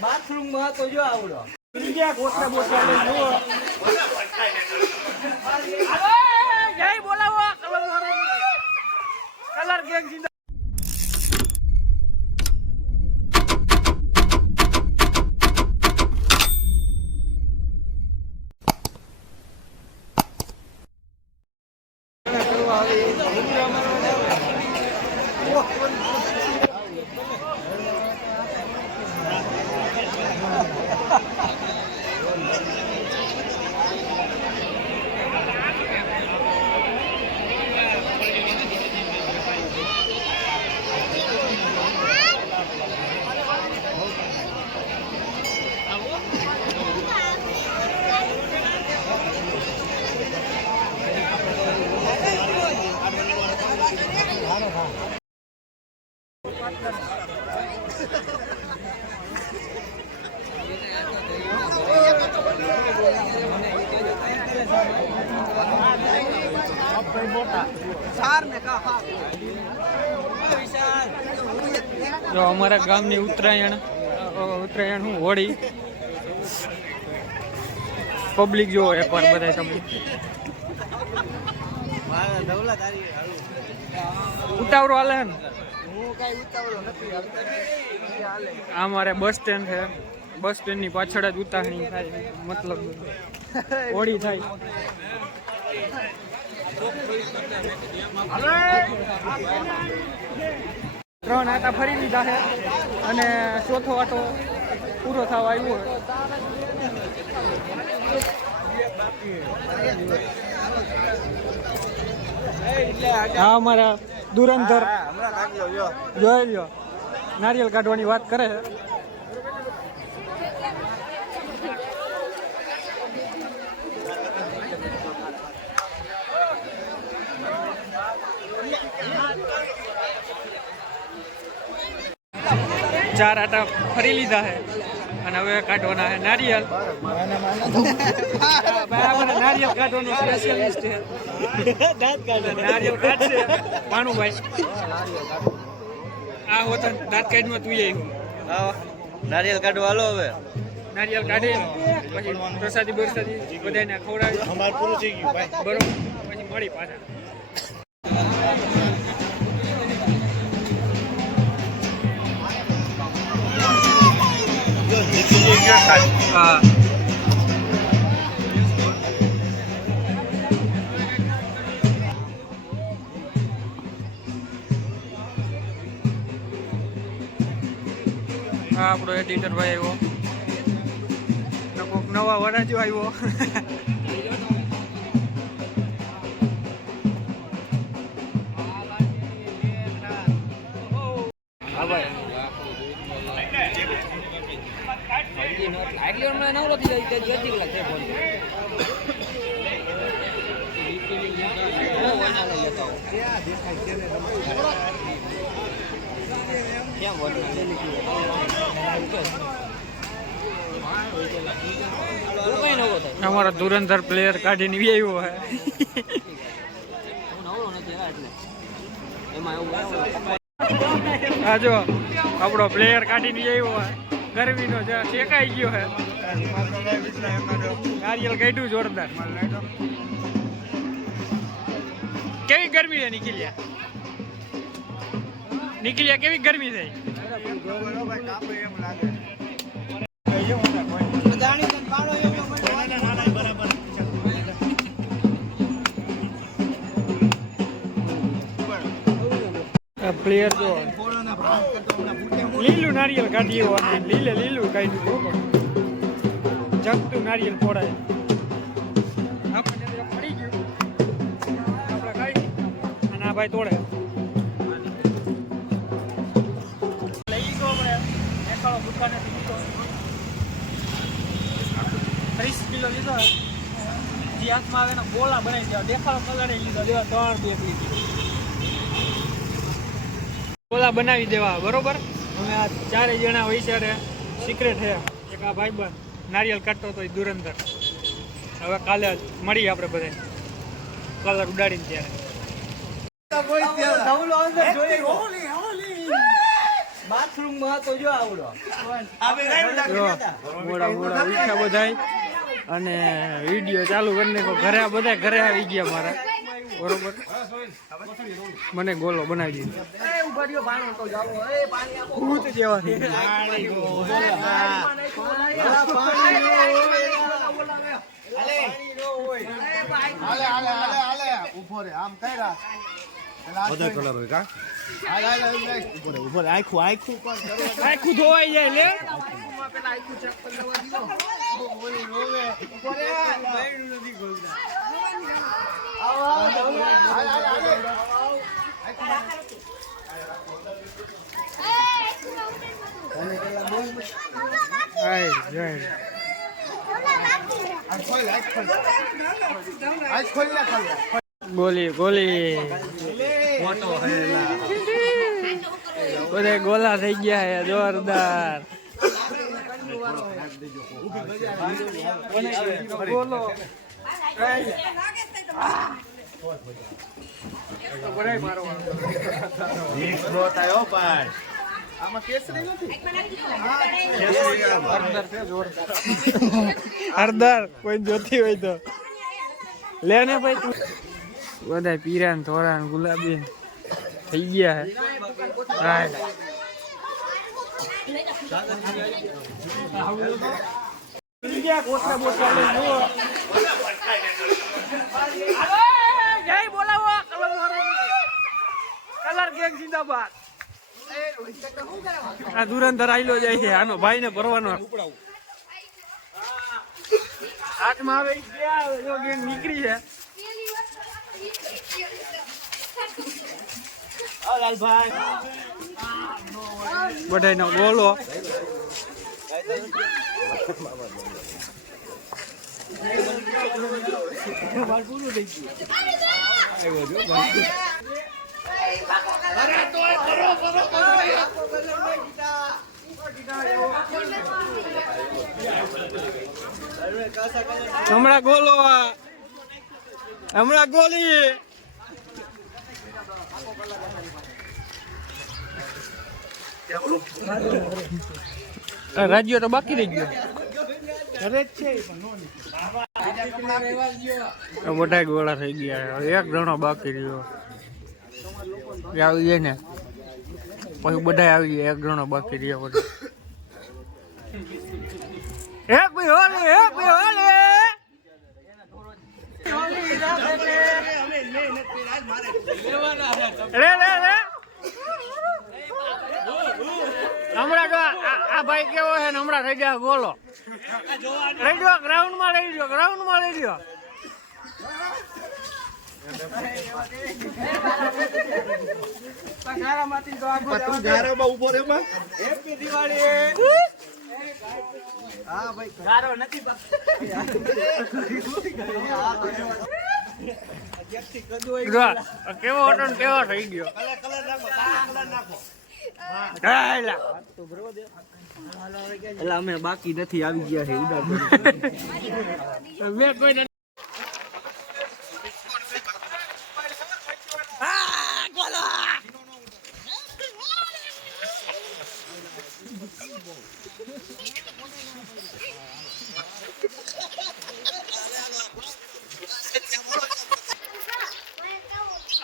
Bathroom માં તો જો આવડો ગોતરા બોતરા લઈ જુઓ જય બોલાવો કલર ગેંગ જિંદા जो हमारा गाम ની ઉત્તરાયણ હું હોળી પબ્લિક જો એકવાર બધાય તમે ઉતાવળો હાલે ને હું કાઈ ઉતાવળો નથી અમારે બસ સ્ટેન્ડ છે બસ સ્ટેન્ડ ની પાછળ જ ઉતાવણી થાય મતલબ હોળી થાય ત્રણ આટા ફરી લીધા છે અને ચોથો આટો પૂરો થવા આવ્યો હા અમારા ધુરંધર જોઈ લ્યો નારિયેલ કાઢવાની વાત કરે છે ચાર આટા ફરી લીધા છે અને હવે કાઢવાના છે નારિયેલ નારિયેલ કાઢવાનું સ્પેશિયલિસ્ટ છે નારિયેલ કાઢશે ભાણુભાઈ આ હોતા દાંત કાઢમાં તું નારિયેલ કાઢવા હાલો હવે નારિયેલ કાઢી પછી પ્રસાદી બરસાદી બધાને ખવડાવી અમાર પૂરું થઈ ગયું ભાઈ બરોબર પછી મળી પાછા હા આપણો એડિટર ભાઈ આવ્યો કોઈક નવા વરાજો આવ્યો हमारा धुरंधर प्लेयर काढ़ी नहीं આવ્યો है आ जो આપણો પ્લેયર કાઢી નહીં આવ્યો है गर्मी નો શેકાઈ ગયો है नारियल કાઢ્યું જોરદાર કેવી ગરમી છે નિકલ્યા કેવી ગરમી થઈ પ્લેયર તો લીલું નારિયેલ કાઢ્યું લીલું કાઢ્યું જગતું નારિયેલ ફોડાય આપણને પડી ગયું આપણે ખાઈ અને આ ભાઈ તોડે લઈ ગયો આપણે એકાળો ભૂતકાને લીધો 30 કિલો લીધો જે હાથમાં આવે ને ગોલા બનાવી દેવા. દેખાડો કલર લીધો દેવા 3 બેગ લીધી. ગોલા બનાવી દેવા બરોબર. અમે આ 4 જણા હોય છે સિક્રેટ છે. એક આ ભાઈબંધ નારિયેલ કાઢતો તો ધુરંધર. હવે કાલે મળીએ આપણે બધા કલર ઉડાડીને ત્યારે. બાથરૂમમાં તો જો આવડો મોડા મોડા ઉઠ્યા બધાય અને વિડીયો ચાલુ કરીને ઘરે બધા ઘરે આવી ગયા મારા બરોબર. મને ગોલો બનાવી દીધો. ભૂત જેવા થઈ આખું ધોવાઈ જાય લે. ગોલી ગોલી બધા ગોલા થઈ ગયા હે જોરદાર. ગોલો હરદર કોઈ જોતી હોય તો લે ને ભાઈ. તું બધા પીરા ને થોડા ને ગુલાબી થઈ ગયા હે. કલર ગેંગ જિંદાબાદ. આ ધુરંધર આયલો જાય છે. આનો ભાઈ ને ભરવાનો હાથમાં આવે ગેંગ નીકળી છે. બધાનો ગોલો હમણાં ગોલો હમણાં ગોલી રાજ્યો તો બાકી રહી ગયો. બધા ગોળા થઈ ગયા. એક જણો બાકી રહ્યો આવી જાય ને પછી બધા આવી ગયા. એક જણો બાકી રહ્યો બધા. એક ભાઈ હોલે એક ભાઈ હોલે રે રે રે. હમણાં તો આ ભાઈ કેવો છે ને હમણાં થઈ ગયા ગોલો. લઈ જાઓ ગ્રાઉન્ડ માં લઈ જાઓ ગ્રાઉન્ડ માં લઈ જાઓ. કેવો હતો ને કેવો થઈ ગયો. એટલે અમે બાકી નથી આવી ગયા છે ઉડા.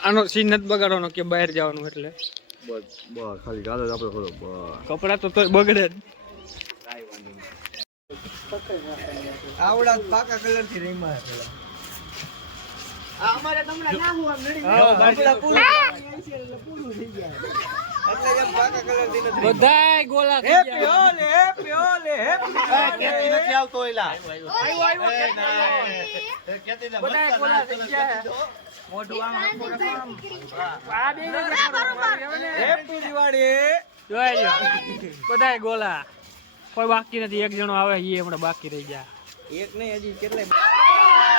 આનો સીન નથી બગાડવાનો કે બહાર જવાનું એટલે ખાલી ચાલો આપણે કપડા તો તોય બગડે. આવડા પાકા કલર થી રહીમાં અમારે તમને ના હું આમ નડી પૂરું થઈ જાય એટલે એમ પાકા કલર થી નથી. બધાય ગોલા થઈ ગયા. હેપી હોલે કેતી નથી આવતો એલા આવ્યો બધાય ગોલા થઈ ગયા. મોઢું આમ આ બે હેપી દિવાળી જોઈ લો બધાય ગોલા. કોઈ બાકી નથી. એક જણો આવે એ હમણાં બાકી રહી ગયા. એક નહીં હજી કેટલાય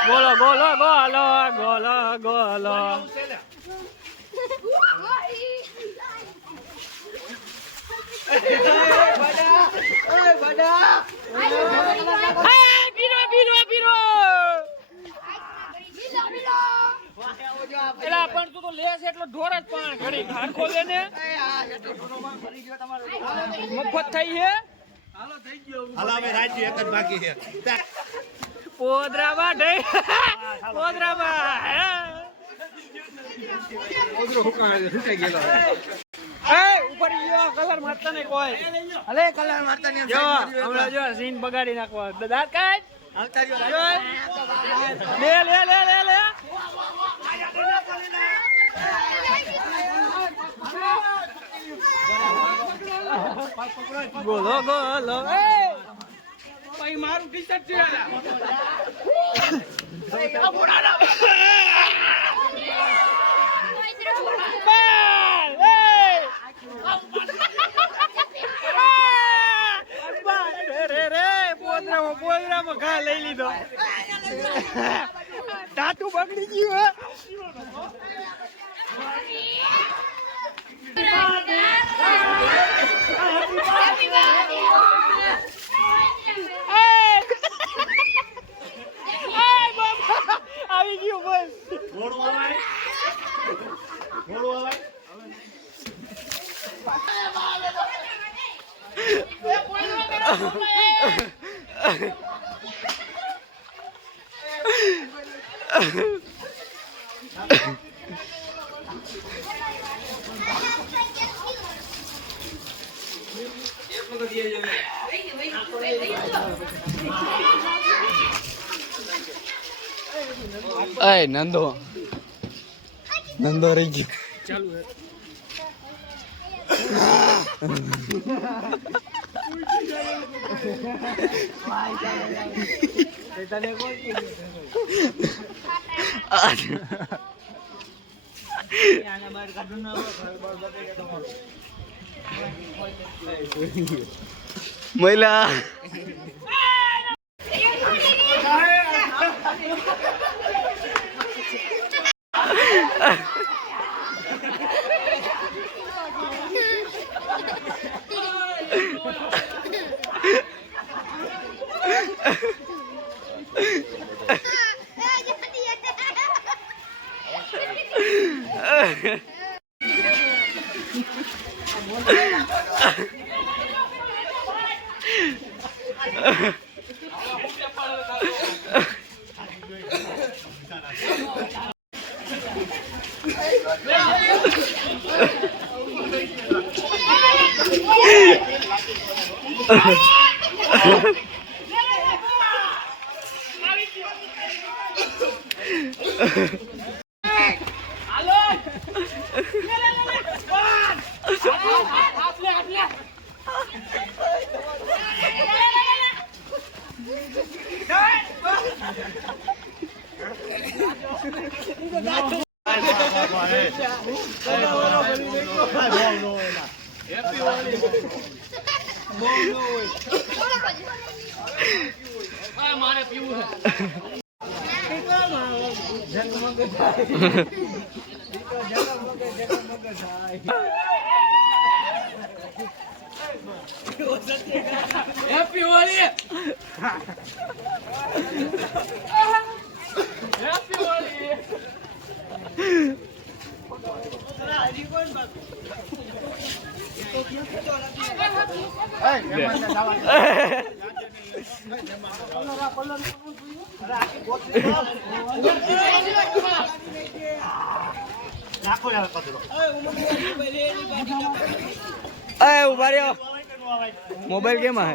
ગોલો ગોલો ગોલો ગોલો ગોલો એલા પણ તું તો લેસ એટલો ઢોર જ પણ ઘડી ખાખો લે ને મફત થઈ છે હાલો હવે રાજ્ય એક જ બાકી છે પોદરામાં ઢઈ પોદરામાં ઉપર ગયો કલર મારતા નહીં કોઈ અલે કલર મારતા ને જો હમણાં જો સીન બગાડી નાખવા દાંત કાઢ આવતા લે લે લે લે લે ગોલો ગોલો ભાઈ મારું ટી શર્ટ છે પોદરામાં ઘા લઈ લીધો ટાટુ બગડી ગયું આવી ગયું બસ નંદો રહી ગયો ચાલુ હે મહિલા મારે પીવું હેપી હોલી હેપી હોલી ઉભા રહ્યો મોબાઈલ કેમ હે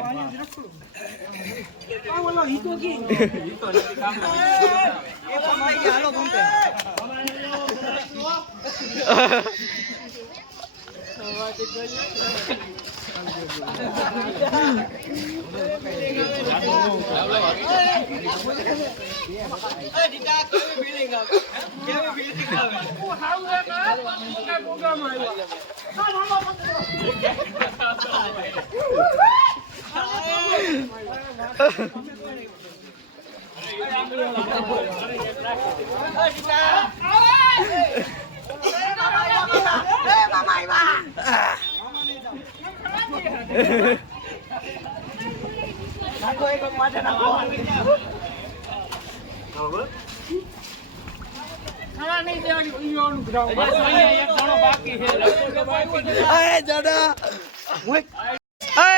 અરે દાદા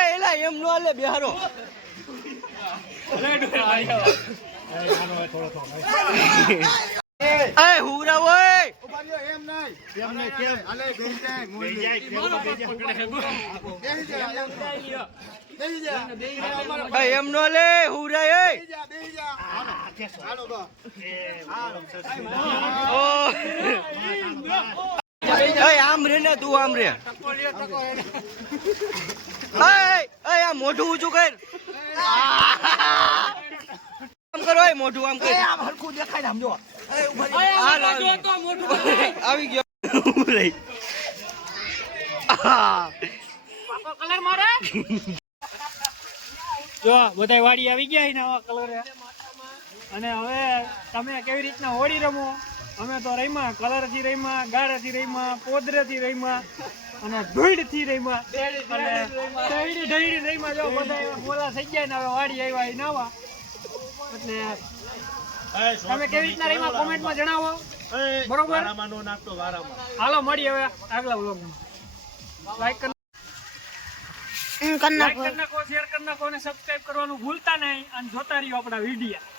એલા એમ નો હાલે બિહારો હુરા ઓય એમ નો લે હુરા આમ રે ને તું આમ રે આ મોઢું ઊંચું કર આમ કરો મોઢું આમ કર હરખું દેખાય આમ જો આવી ગયો કલર મારે જો બધા વાડી આવી ગયા છે નવા કલર અને હવે તમે કેવી રીતના હોળી રમો અમે તો રહીમાં કલર થી રહીમાં ગાળા થી રહીમાં પોદરે થી રહીમાં અને ધૂળ થી રહીમાં અને ઢળી રહીમાં જો બધા બોલા થઈ ગયા ને હવે વાડી આવ્યા નાવા એટલે તમે કેવી રીતના રહીમાં કોમેન્ટમાં જણાવો બરોબર હાલો મળી હવે આગલા વ્લોગમાં લાઈક કરી નાખો શેર કરી નાખો અને સબસ્ક્રાઇબ કરવાનું ભૂલતા નહીં અને જોતા રહ્યો આપણા વિડીયો